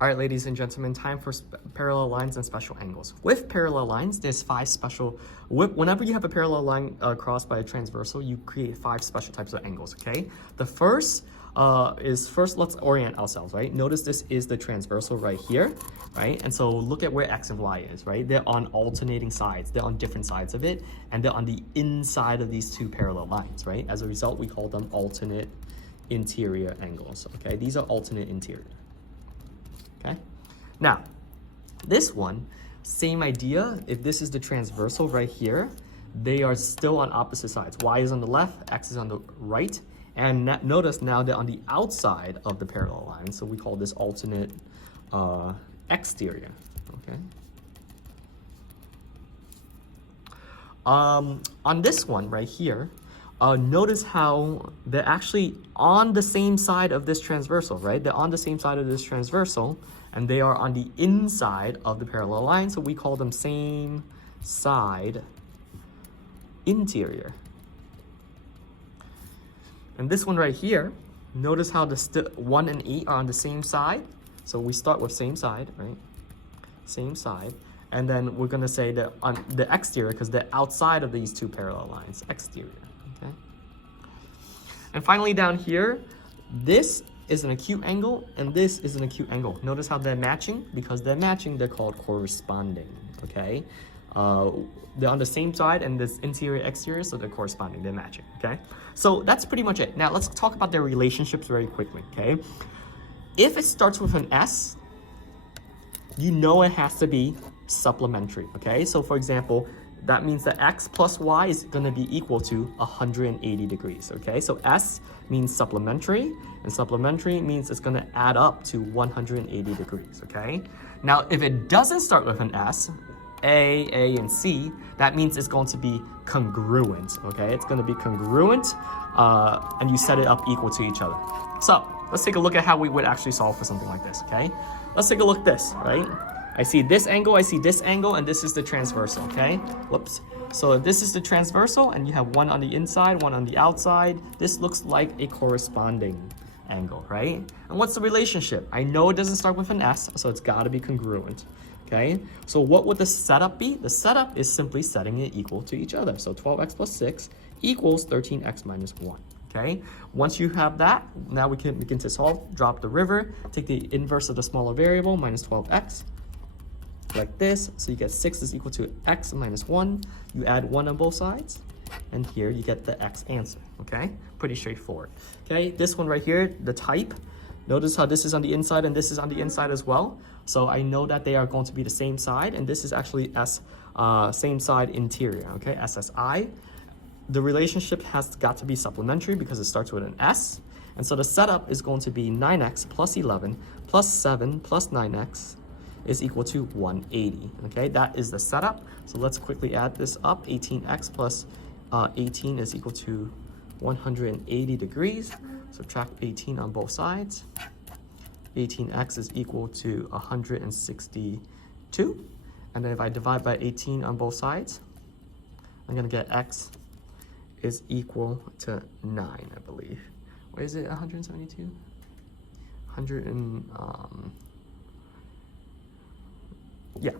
All right, ladies and gentlemen, time for parallel lines and special angles. With parallel lines, there's five special, whenever you have a parallel line crossed by a transversal, you create five special types of angles, okay? The first let's orient ourselves, right? Notice this is the transversal right here, right? And so look at where X and Y is, right? They're on alternating sides. They're on different sides of it, and they're on the inside of these two parallel lines, right? As a result, we call them alternate interior angles, okay? These are alternate interior. Okay, now this one, same idea. If this is the transversal right here, they are still on opposite sides. Y is on the left, X is on the right, and notice now they're on the outside of the parallel line, so we call this alternate exterior. Okay. On this one right here, notice how they're actually on the same side of this transversal, right? They're on the same side of this transversal, and they are on the inside of the parallel line, so we call them same side interior. And this one right here, notice how the 1 and 8 are on the same side. So we start with same side, right? Same side. And then we're going to say that on the exterior, because they're outside of these two parallel lines, exterior. Okay. And finally down here, this is an acute angle and this is an acute angle. Notice how they're matching. Because they're matching, they're called corresponding. Okay. They're on the same side and this interior exterior, so they're corresponding, they're matching. Okay. So that's pretty much it. Now let's talk about their relationships very quickly. Okay. If it starts with an S, you know it has to be supplementary. Okay. So for example, that means that X plus Y is going to be equal to 180 degrees, okay? So S means supplementary, and supplementary means it's going to add up to 180 degrees, okay? Now, if it doesn't start with an S, A, and C, that means it's going to be congruent, okay? It's going to be congruent, and you set it up equal to each other. So, let's take a look at how we would actually solve for something like this, okay? Let's take a look at this, right? I see this angle, and this is the transversal, okay? Whoops. So if this is the transversal, and you have one on the inside, one on the outside, this looks like a corresponding angle, right? And what's the relationship? I know it doesn't start with an S, so it's gotta be congruent, okay? So what would the setup be? The setup is simply setting it equal to each other. So 12x plus 6 equals 13x minus 1. Okay, once you have that, now we can begin to solve. Drop the river, take the inverse of the smaller variable, minus 12x. Like this, so you get 6 is equal to x minus 1. You add 1 on both sides, and here you get the x answer, okay? Pretty straightforward. Okay, this one right here, the type, notice how this is on the inside and this is on the inside as well. So I know that they are going to be the same side, and this is actually same side interior, okay, SSI. The relationship has got to be supplementary because it starts with an S, and so the setup is going to be 9x plus 11 plus 7 plus 9x is equal to 180, okay? That is the setup. So let's quickly add this up. 18x plus 18 is equal to 180 degrees. Subtract 18 on both sides. 18x is equal to 162. And then if I divide by 18 on both sides, I'm gonna get x is equal to 9, I believe. What is it, 172? Yeah,